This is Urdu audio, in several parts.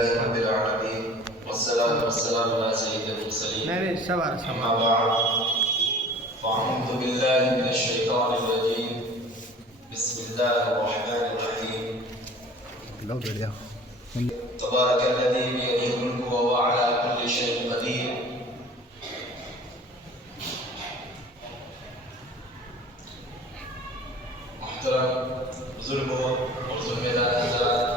لله رب العالمين والصلاة والسلام على سيد المرسلين أما بعد فأعوذ بالله من الشيطان الرجيم بسم الله الرحمن الرحيم تبارك الذي بيده الملك وهو على كل شيء قدير محترم بزرگوں اور ذمہ دار حضرات،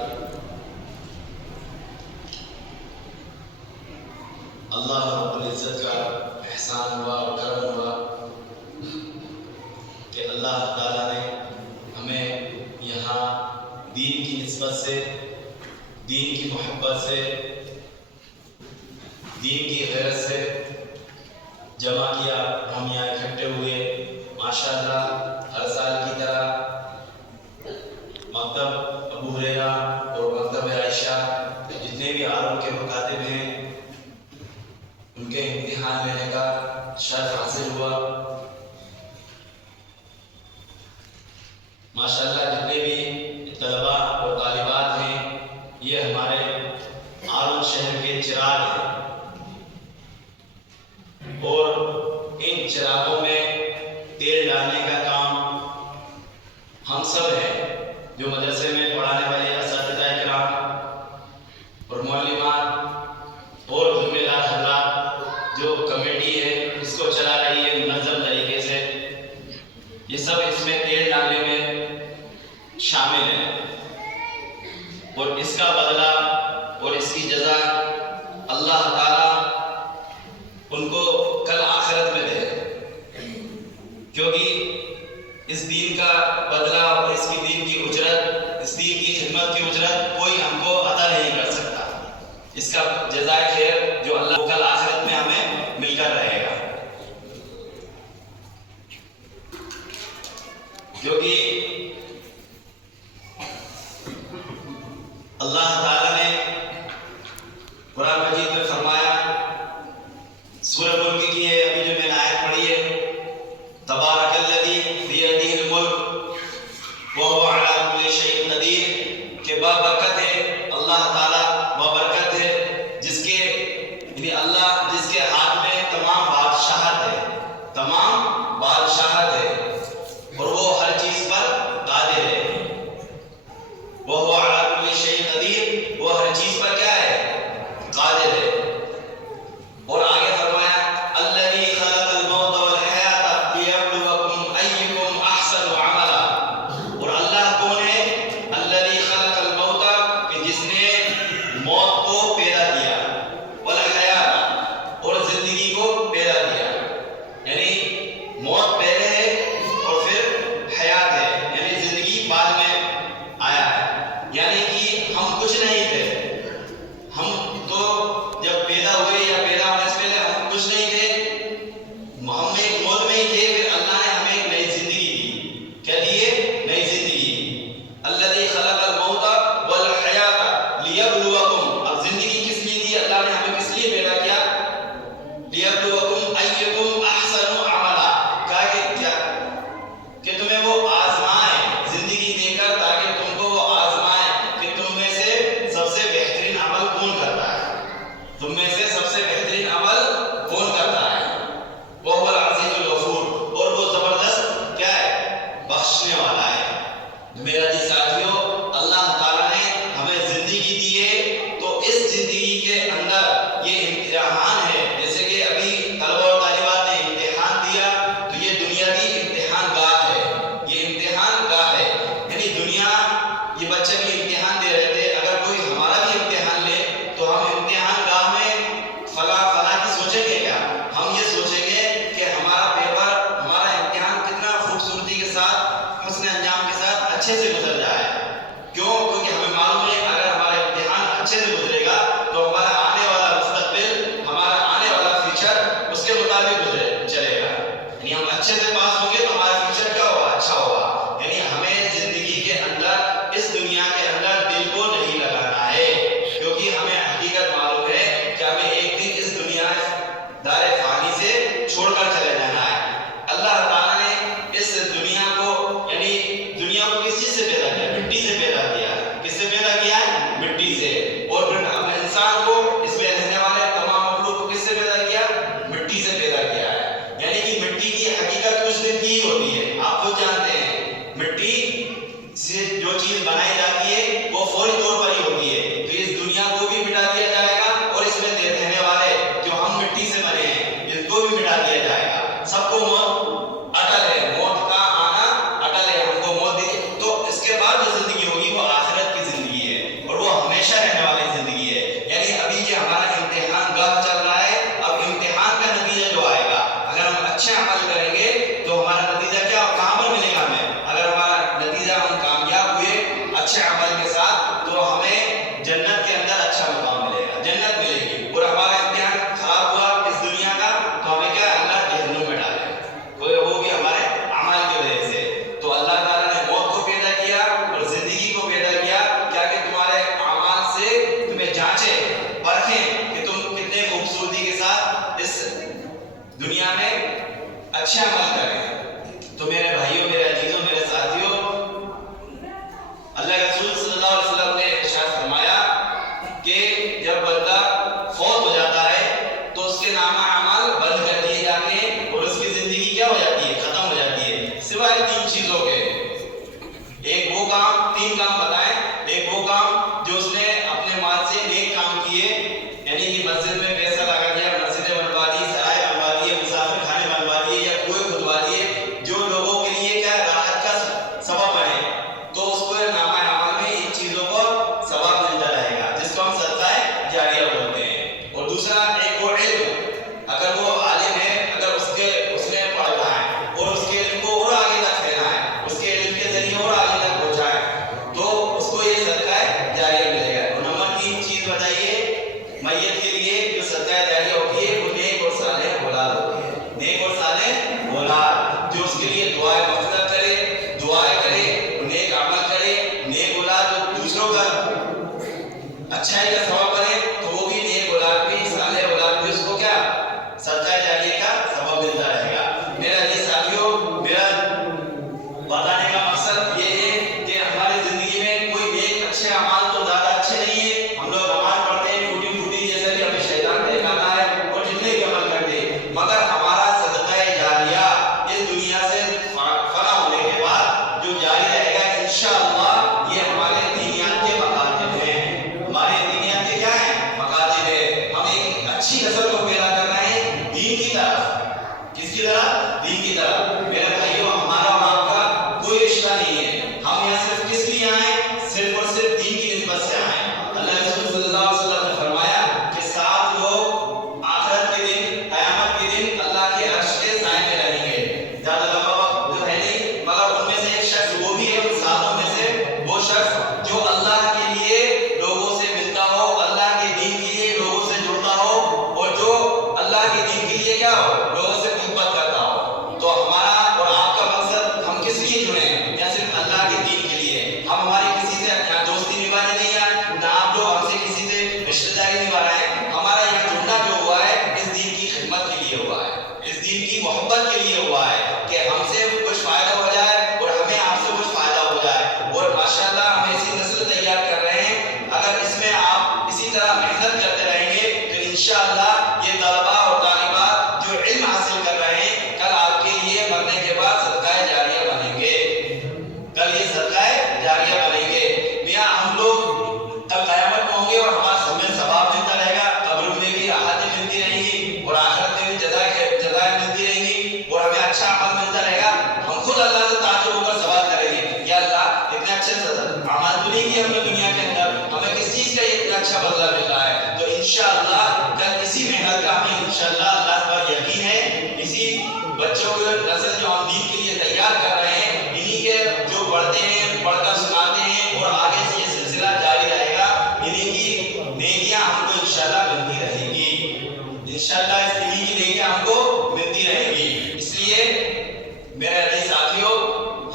اللہ رب العزت کا احسان ہوا اور کرم ہوا کہ اللہ تعالیٰ نے ہمیں یہاں دین کی نسبت سے، دین کی محبت سے، دین کی غیرت سے جمع کیا. ہم یہاں اکٹھے ہوئے. ماشاءاللہ ہر سال کی طرح مکتب ابو ہریرہ اور مکتب عائشہ جتنے بھی عالم کے مکاتب ہیں ان کے امتحان لینے کا شرف حاصل ہوا. ماشاءاللہ جتنے بھی طلباء اور طالبات ہیں یہ ہمارے آرون شہر کے چراغ ہیں اور ان چراغوں میں تیل ڈالنے کا کام ہم سب ہیں جو مدرسے میں پڑھانے والے اساتذہ کرام اور معلمات اور ذمہ دار حضرات جو کمیٹی ہے اس کو چلا رہی ہے منظم طریقے سے. یہ سب اس میں تیل ڈالنے میں شامل ہیں اور اس کا بدلہ اور اس کی جزا اللہ تعالیٰ ان کو کل آخرت میں دے، کیونکہ اس دین کا بدلہ اور اس کی دین کی اجرت، اس دین کی خدمت کی اجرت کوئی ہم کو عطا نہیں کر سکتا. اس کا جزائے خیر جو اللہ کو کل آخرت میں ہمیں مل کر رہے گا، کیونکہ اللہ تعالیٰ نے قرآن مجید میں فرمایا، سورہ ملک کی ہے ابھی جو میں نے آیت پڑھی ہے، تبارک الذی بیدہ الملک وہو علی کل شیء قدیر، کہ بابرکت ہے اللہ تعالیٰ، بابرکت ہے جس کے یعنی اللہ جس کے ہاتھ میں تمام بادشاہت ہے، تمام بادشاہت ہے اور وہ ہر چیز پر قادر ہے. وہو علی کل شیء قدیر، وہ ہر چیز پر کیا ہے؟ قادر ہے. اور آگے فرمایا الذی خلق الموت والحیات لیبلوکم ایکم احسن عملا. اور اللہ کون ہے؟ الذی خلق الموت، کہ جس نے موت کو پیدا کیا، والحیات، اور زندگی کو پیدا کیا. یعنی موت پہلے ہے اور پھر حیات ہے، یعنی زندگی بعد میں آیا ہے. یعنی کہ ہم کچھ نہیں تھے، ہم تو جب پیدا ہوئے یا پیدا ہونے سے پہلے ہم کچھ نہیں تھے، ہم ایک موت میں ہی تھے. پھر اللہ نے ہمیں ایک نئی زندگی دی. کیا دیے؟ نئی زندگی. الذی خلق الموت والحیات لیبلوکم. اب زندگی کس لیے دی؟ اللہ نے ہمیں کس لیے پیدا کیا؟ لیبلوکم ایکم احسن عملا. کہا کہ کیا کہ تمہیں وہ آزمائے زندگی دے کر، تاکہ تم کو وہ آزمائے کہ تم میں سے سب سے بہترین عمل کون کرتا ہے، تم میں سے سب سے بہترین عمل کون کرتا ہے. وہو العزیز الغفور، اور وہ زبردست کیا ہے؟ بخشنے والا ہے. میرا جی ساتھیوں، اللہ تعالیٰ نے ہمیں زندگی دی ہے تو اس زندگی کے اندر یہ امتحان ہے. جیسے کہ ابھی طلبہ اور طالبات نے امتحان دیا تو یہ دنیا کی امتحان گاہ ہے، یہ امتحان گاہ ہے. یعنی دنیا یہ بچے بھی امتحان دے رہے تھے، اگر کوئی ہمارا بھی امتحان لے تو ہم امتحان گاہ میں فلاں کی سوچیں گے کیا؟ ہم یہ سوچیں گے کہ ہمارا پیپر، ہمارا امتحان کتنا خوبصورتی کے ساتھ، حسن انجام کے ساتھ اچھے سے گزر جائے. کیوں؟ کیونکہ ہمیں معلوم ہے اگر ہمارا امتحان اچھے سے گزرے گا تو ہمارا آنے والا مستقبل، ہمارا آنے والا فیوچر اس کے مطابق چلے گا. یعنی ہم اچھے سے پاس ہوں گے تو ہمارا فیوچر کیا ہوگا؟ اچھا ہوگا. یعنی ہمیں زندگی کے اندر، اس دنیا کے اندر دل کو نہیں لگانا ہے، کیونکہ ہمیں حقیقت معلوم ہے کہ ہمیں ایک دن اس دنیا دار فانی سے چھوڑ کر چلے جانا ہے. اللہ تعالیٰ نے اس دنیا کو، یعنی دنیا کو کس چیز سے پیدا کیا؟ مٹی سے پیدا کیا. کس سے پیدا کیا؟ مٹی سے. اور پھر ہم نے سے جو چیز بنائی جاتی ہے وہ فوری طور پر ہی ہوتی ہے، تو اس دنیا کو بھی مٹا دیا جائے گا اور اس میں رہنے والے جو ہم مٹی سے بنے ہیں اس کو بھی مٹا دیا جائے گا. سب کو موت اٹل ہے، موت کا آنا اٹل ہے، ہم کو موت دی. تو اس کے بعد جو زندگی ہوگی وہ آخرت کی زندگی ہے اور وہ ہمیشہ رہنے والی زندگی ہے. یعنی ابھی یہ ہمارا امتحان گاہ چل رہا ہے، اب امتحان کا نتیجہ جو آئے گا اگر ہم اچھے عمل کریں گے تو ہمارا نتیجہ کیا کہاں پر ملے گا ہمیں؟ اگر ہمارا نتیجہ ہم کامیاب ہوئے اچھے عمل کے ساتھ تو ہمیں جنت کے اندر اچھا مقام ملے گا، جنت ملے گی. اور ہمارا امتحان خراب ہوا اس دنیا کا تو ہمیں کیا اللہ جہنم میں ڈالے کوئی وہ بھی ہمارے اعمال کی وجہ سے. تو اللہ تعالیٰ نے موت کو پیدا کیا اور زندگی کو پیدا کیا کیا کہ تمہارے اعمال سے تمہیں جانچے پرکھیں کہ تم کتنے خوبصورتی کے ساتھ اس دنیا میں اچھے عمل کریں. تو میرے بھائیوں، میرے عزیزوں، میرے ساتھیوں، اللہ کے رسول صلی اللہ علیہ وسلم نے ارشاد فرمایا کہ جب بندہ فوت ہو جاتا ہے تو اس کے نامہ اعمال بند کر دیے جاتے ہیں اور اس کی زندگی کیا ہو جاتی ہے؟ ختم ہو جاتی ہے، سوائے تین چیزوں کے. ایک وہ کام، تین کام بتائیں. ایک وہ کام جو اس نے اپنے مال سے نیک کام کیے، یعنی کہ مسجد میں پیسہ لگا دیا، مسجدیں بنوا دی، سرائے بنوا دیے، مسافر خانے بنوا دیے یا کنویں کھدوا دیے جو لوگوں کے لیے کیا راحت کا سبب بنے، تو اس کو نامہ اعمال میں ان چیزوں کو ثواب ملتا رہے گا جس کو ہم صدقہ جاریہ بولتے ہیں. اور دوسرا ایک وہ علم، اگر وہ عالم ہے، اگر اس نے پڑھا ہے اور اس کے علم کو اور آگے تک پھیلا ہے، اس کے علم کے ذریعے اور آگے تک پہنچا ہے تو اس کو یہ صدقہ جاریہ ملے گا. اور نمبر تین چیز بتائیے میت کے لیے جو صدقہ جاریہ ہوتی ہے وہ نیک اور صالح اولاد ہوتی ہے. نیک اور صالح اولاد جو اس کے لیے دعائیں مغفرت کرے، دعائیں کرے، نیک عمل کرے، نیک اولاد جو دوسروں کا اچھائی کا سبب بنے تو وہ بھی نیک اولاد بھی، صالح اولاد بھی اس کو کیا صدقہ جاریہ کا سبب ملتا رہے گا. میرا عزیز ساتھیوں، میرا بتانے کا مقصد یہ ہے کہ ہماری زندگی میں کوئی نیک اچھے اعمال تو زیادہ اچھے نہیں ہیں. ہم لوگ نماز پڑھتے ہیں ٹوٹی پھوٹی جیسے کہ ہمیں شیطان بہکاتا ہے اور جتنے بھی عمل کرتے ہیں، مگر ہمارا صدقہ جاریہ اس دنیا سے فنا ہونے کے بعد جو جاری رہے گا انشاءاللہ یہ ہمارے دینیات کے مکاتب ہیں. ہمارے دینیات کے کیا ہیں؟ مکاتب ہے. ہم ایک اچھی نسل کو پیدا کر رہے ہیں دین کی طرف. کس کی طرف؟ دین کی طرف. میرے بھائیوں، ہمارا اور آپ کا کوئی رشتہ نہیں ہے. ہم یہاں صرف کس لیے آئے؟ صرف اور صرف دین کی نسبت سے آئے. اللہ رسول صلی اللہ علیہ وسلم نے فرمایا کہ 7 لوگ آخرت کے دن، قیامت کے دن اللہ کے عرش کے سائے میں رہیں گے. زیادہ لمبا وقت تو ہے نہیں، مگر ان میں سے ایک شخص وہ بھی ہے، ان 7 میں سے وہ شخص جو اللہ کے لیے لوگوں سے ملتا ہو، اللہ کے دین کے لیے لوگوں سے جڑتا ہو اور جو اللہ کے دین کے لیے کیا ہو لوگوں سے محبت کرتا ہو. تو ہمارا اور آپ کا مقصد ہم کس لیے جڑے ہیں؟ یا صرف اللہ کے دین کے لیے. ہم ہماری کسی سے یہاں دوستی نبھانے نہیں آئے، نہ آپ لوگ ہم سے کسی سے رشتہ داری نبھا رہے ہیں. ہمارا یہاں جڑنا جو ہوا ہے اس دین کی خدمت کے لیے ہوا ہے، اس دین کی محبت کے لیے ہوا ہے کہ ہم سے کچھ فائدہ ہو جائے اور ہمیں آپ سے کچھ فائدہ ہو جائے. اور ماشاءاللہ ہم ایسی نسل تیار کر رہے ہیں، اگر اس میں آپ اسی طرح محنت کرتے رہیں گے تو انشاءاللہ یہ طلباء اور طالبات جو علم حاصل کر رہے ہیں کل آپ کے لیے مرنے کے بعد صدقہ جاریہ بنیں گے. کل یہ صدقہ جاریہ بنیں گے. میاں ہم لوگ کل قیامت میں ہوں گے اور ہمارا ہمیں ثواب ملتا رہے گا، قبر میں بھی راحتیں ملتی رہیں گی اور آخرت میں بھی جزائیں ملتی رہیں گی اور ہمیں اچھا عمل ملتا رہے گا. ہم خود اللہ سے تعجب ہو کر سوال کریں گے، یا اللہ اتنے اچھے اعمال تو نہیں کیے ہم نے دنیا کے اندر، ہمیں کس چیز کا یہ اتنا اچھا بدلہ مل رہا ہے؟ تو انشاءاللہ کل اسی محنت کا ہمیں انشاءاللہ اللہ پر یقین ہے. اسی بچوں کو نسل جو ہم دین کے لیے تیار کر رہے ہیں، انہی کے جو پڑھتے ہیں، پڑھ کر سناتے ہیں اور آگے سے یہ سلسلہ جاری رہے گا. انہی کی نیکیاں ہم کو انشاءاللہ ملتی رہیں گی. انشاءاللہ اس انہی کی نیکیاں ہم کو ملتی رہیں گی. اس لیے میرے عزیز ساتھیوں،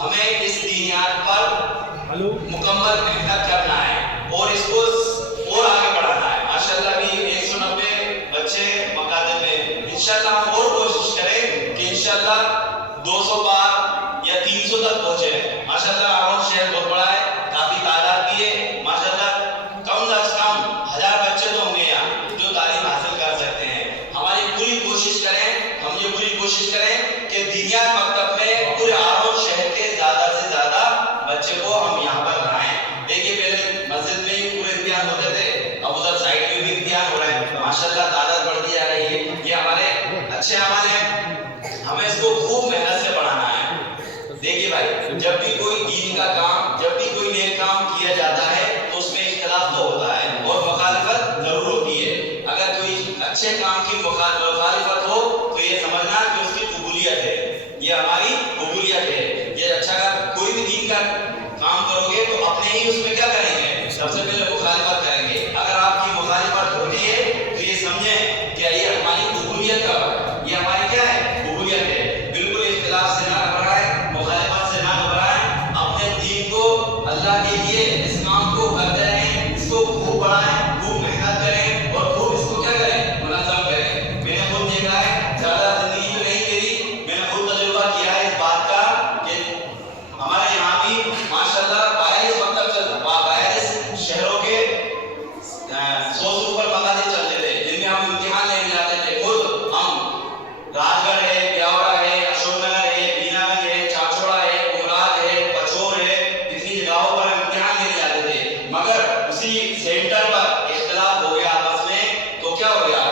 ہمیں اس دینیات پر مکمل محنت کرنا ہے اور اس کو اور آگے بڑھانا ہے. ماشاءاللہ بھی 190 بچے مکاتب میں، انشاءاللہ ہم اور کوشش کریں کہ انشاءاللہ 200 پار یا 300 تک پہنچے. ماشاءاللہ آرون شہر بہت بڑا ہے، کافی تعداد بھی ہے. ماشاءاللہ کم از کم 1000 بچے تو ہوں گے یہاں جو تعلیم حاصل کر سکتے ہیں. ہماری پوری کوشش کریں، ہم یہ پوری کوشش کریں کہ دینیات مکتب میں پورے آرون شہر کے زیادہ سے زیادہ بچے کو ہم ماشاءاللہ تعداد بڑھتی جا رہی ہے. یہ ہمارے اچھے عمل ہیں, ہمیں اس کو خوب محنت سے بڑھانا ہے. دیکھیے بھائی, جب بھی کوئی دین کا کام, جب بھی کوئی نیک کام کیا جاتا ہے تو اس میں اختلاف تو ہوتا ہے اور مخالفت ضرور ہوتی ہے. اگر کوئی اچھے کام کی مخالفت ہو تو یہ سمجھنا کہ اس کی قبولیت ہے, یہ ہماری قبولیت ہے. یہ اچھا کوئی بھی دین کا کام کرو گے تو اپنے ہی اس میں کیا کریں گے, سب سے پہلے مخالفت کریں گے. اگر آپ کی مخالفت ہوتی ہے تو یہ سمجھیں کہ یہ ہماری قبولیت کا, یہ ہماری کیا ہے, قبولیت ہے. بالکل اختلاف سے نہ گھبرائیں, مخالفت سے نہ گھبرائیں, اپنے دین کو اللہ کے لیے اس کام کو کرتے رہیں, اس کو خوب بڑھائیں, خوب محنت کریں اور خوب اس کو کیا کریں, منظم کریں. میں نے خود دیکھا ہے, زیادہ زندگی تو نہیں میری, میں نے خود تجربہ کیا ہے اس بات کا کہ ہمارے یہاں بھی ماشاءاللہ 22 مکتب چل رہا, 22 شہروں کے 100 سے اوپر مکاتب چلتے تھے جن میں ہم امتحان لینے جاتے تھے. خود ہم راج گڑھ ہے, بیاورا ہے, اشوک نگر ہے, بینا گنج ہے, چاچوڑا ہے, امراج ہے, پچور ہے, اتنی جگہوں پر ہم امتحان لینے جاتے تھے. مگر اسی سینٹر پر اختلاف ہو گیا آپس میں تو کیا ہو گیا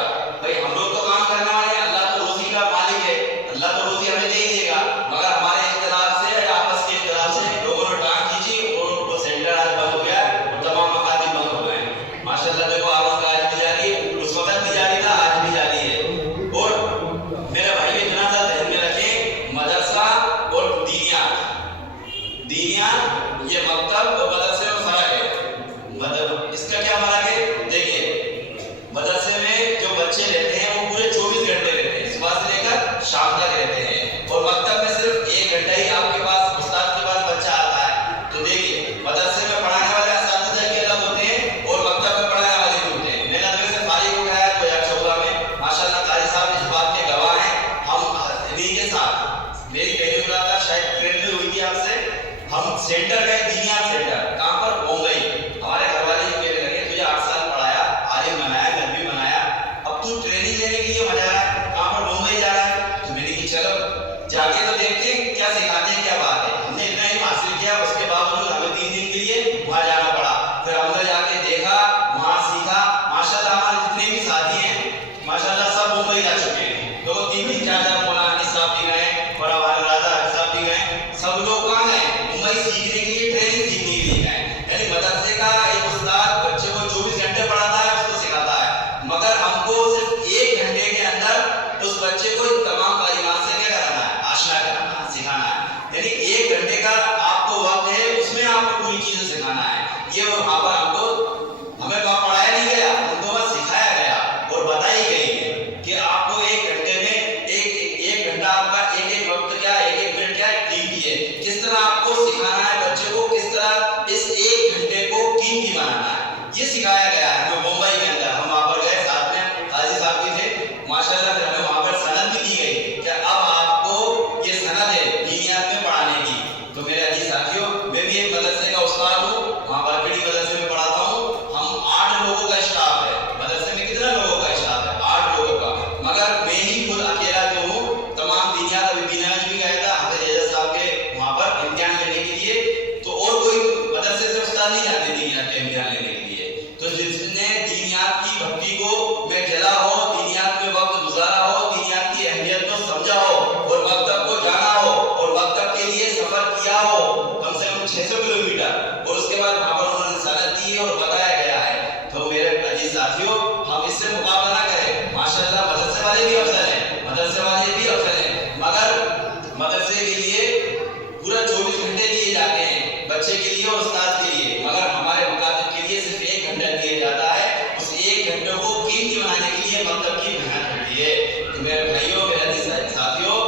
بھائی, ہم لوگ تو کام کرنے والے ہیں, اللہ تو روزی کا مالک ہے, اللہ تو روزی ہمیں دے ہی دے گا, مگر ہمارے اختلاف سے, آپس کے اختلاف سے لوگوں نے ٹانگ کھینچی اور وہ سینٹر آج بند ہو گیا اور تمام مکاتب بند ہو گئے. ماشاءاللہ دیکھو آپ کا آج بھی جاری ہے, اس وقت بھی جاری تھا, آج بھی جاری ہے. اور میرے بھائی اتنا سا ذہن میں رکھیں, مدرسہ اور دینیات یہ مکتب اور مدرسے میں فرق ہے. اس کا کیا فرق ہے, دیکھیے مدرسے میں جو بچے رہتے ہیں وہ پورے 24 گھنٹے رہتے ہیں, صبح سے لے کر شام تک رہتے ہیں, اور مکتب میں صرف 1 گھنٹہ ہی آپ کے پاس, استاد کے پاس بچہ آتا ہے. تو دیکھیے مدرسے میں پڑھانے والے اساتذہ کے الگ ہوتے ہیں اور مکتب میں پڑھانے والے بھی ہوتے ہیں. میں نے ابھی سے فارغ ہو گیا ہے 2014 میں, ماشاءاللہ قاری صاحب اس بات کے گواہ ہیں. ہم انہیں کے ساتھ میری پہلی ملاقات شاید ٹرین میں ہوئی تھی آپ سے, ہم سینٹر گئے, دینیات سینٹر, کہاں پر, بمبئی. ہمارے گھر والے یہ کہنے لگے تجھے 8 سال پڑھایا, عالم بنایا, گھر بھی بنایا, اب تو ٹریننگ لینے کے لیے مجا رہا ہے, کہاں پر, بمبئی جا رہا ہے. تو میں نے کہا چلو جا کے تو دیکھتے ہیں کیا سکھاتے ہیں, کیا بات ہے. ہم نے اتنا علم حاصل کیا, اس کے باوجود ہمیں 3 دن کے لیے وہاں جانا پڑا. پھر ہم نے جا کے دیکھا, وہاں سیکھا. ماشاءاللہ ہمارے جتنے بھی ساتھی ہیں ماشاءاللہ سب ممبئی جا چکے ہیں. تو 3 4 مولانا صاحب بھی گئے اور ہمارے راجا صاحب بھی گئے. سب لوگ کہاں گئے, ممبئی سیکھنے کے لیے, ٹریننگ سیکھنے کے لیے گئے. یعنی مدرسے کا ایک استاد بچے کو 24 گھنٹے پڑھاتا ہے, اس کو سکھاتا ہے, مگر ہم کو صرف 1 گھنٹے کے اندر اس بچے کو تمام تعلیمات سے کیا کرانا ہے, آشنا کرانا ہے, سکھانا ہے. یعنی 1 گھنٹے کا آپ کو وقت ہے, اس میں آپ کو پوری چیزیں سکھانا ہے. یہ وہاں پر ہم کو, ہمیں وہاں پڑھایا نہیں گیا, ہم کو بس سکھایا گیا اور بتائی گئی ہے کہ آپ کو 1 گھنٹے میں ایک گھنٹہ آپ کا ایک وقت کیا ہے, ایک منٹ کیا ہے, قیمتی ہے. کس طرح آپ کو سکھانا ہے بچے کو, کس طرح اس 1 گھنٹے کو قیمتی بنانا ہے, یہ سکھایا گیا ہے ہمیں ممبئی کے اندر. ہم وہاں پر گئے, ساتھ میں قاضی صاحب بھی تھے ماشاءاللہ. پھر ہمیں وہاں پر سند بھی دی گئی کہ اب آپ کو یہ سند ہے دینیات میں پڑھانے کی. تو میرے عزیز ساتھیوں, میں بھی ایک مدرسے کا استاد ہوں, وہاں پر بڑی مدرسے میں پڑھاتا ہوں. ہم 8 لوگوں کا اسٹاف ہے مدرسے میں. کتنا لوگوں کا اسٹاف ہے, 8 لوگوں کا, مگر میں ہی خود اکیلا جو ہوں. تمام دینیات, ابھی بینا گنج بھی گیا تھا حافظ اعجاز صاحب کے وہاں پر امتحان لینے کے لیے, تو اور کوئی مدرسے سے استاد نہیں جاتے دینیات کے امتحان لینے کے لیے. تو جس نے دینیات کی بھکتی کو میں جلا ہو, دینیات میں وقت گزارا ہو, دینیات کی اہمیت کو سمجھا ہو اور مکتب کو جانا ہو اور مکتب کے لیے سفر کیا ہو کم سے کم 600 کلومیٹر, اور اس کے بعد وہاں پر انہوں نے رسالت دی ہے اور بتایا گیا ہے. تو میرے عزیز ساتھیوں, ہم اس سے مقابلہ نہ کریں. ماشاءاللہ مدرسے والے بھی افضل ہیں, مدرسے والے بھی افضل ہیں, مگر مدرسے کے لیے پورا 24 گھنٹے دیے جاتے ہیں بچے کے لیے اور استاد کے لیے, مگر ہمارے مکاتب کے لیے صرف 1 گھنٹہ دیا جاتا ہے. اس 1 گھنٹے کو قیمتی بنانے کے لیے مکتب کی محنت ہوتی ہے. تو میرے بھائیوں, میرے عزیز ساتھیوں,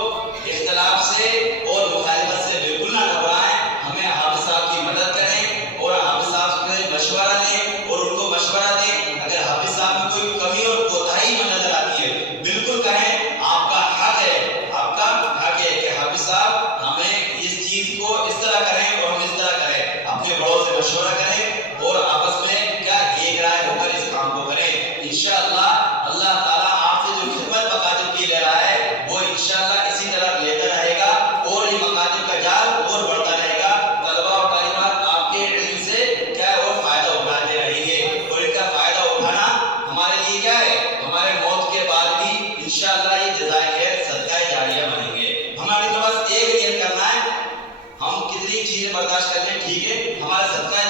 اختلاف سے اور مخالفت سے بالکل نہ گھبرائیں. ہمیں حافظ صاحب کی مدد کریں اور حافظ صاحب سے مشورہ لیں اور ان کو مشورہ دیں. اگر حافظ صاحب میں کوئی کمی اور کوتاہی میں نظر آتی ہے, بالکل کہیں, آپ کا حق ہے, آپ کا حق ہے کہ حافظ صاحب ہمیں اس چیز کو اس طرح کریں اور ہم اس طرح کریں. اپنے بڑوں سے مشورہ کریں اور آپس میں کیا ایک رائے ہو کر اس کام کو کریں. انشاءاللہ اللہ تعالیٰ آپ سے جو خدمت مکاتب کی لے رہا ہے وہ انشاءاللہ اسی طرح لیتا رہے گا اور یہ مکاتب کا جال اور بڑھتا رہے گا. طلبہ اور تعلیمات آپ کے علم سے کیا ہے اور فائدہ اٹھاتے رہیں گے, اور ان کا فائدہ اٹھانا ہمارے لیے کیا ہے, ہمارے چیزیں برداشت کرتے ہیں ٹھیک ہے، ہمارا صدقہ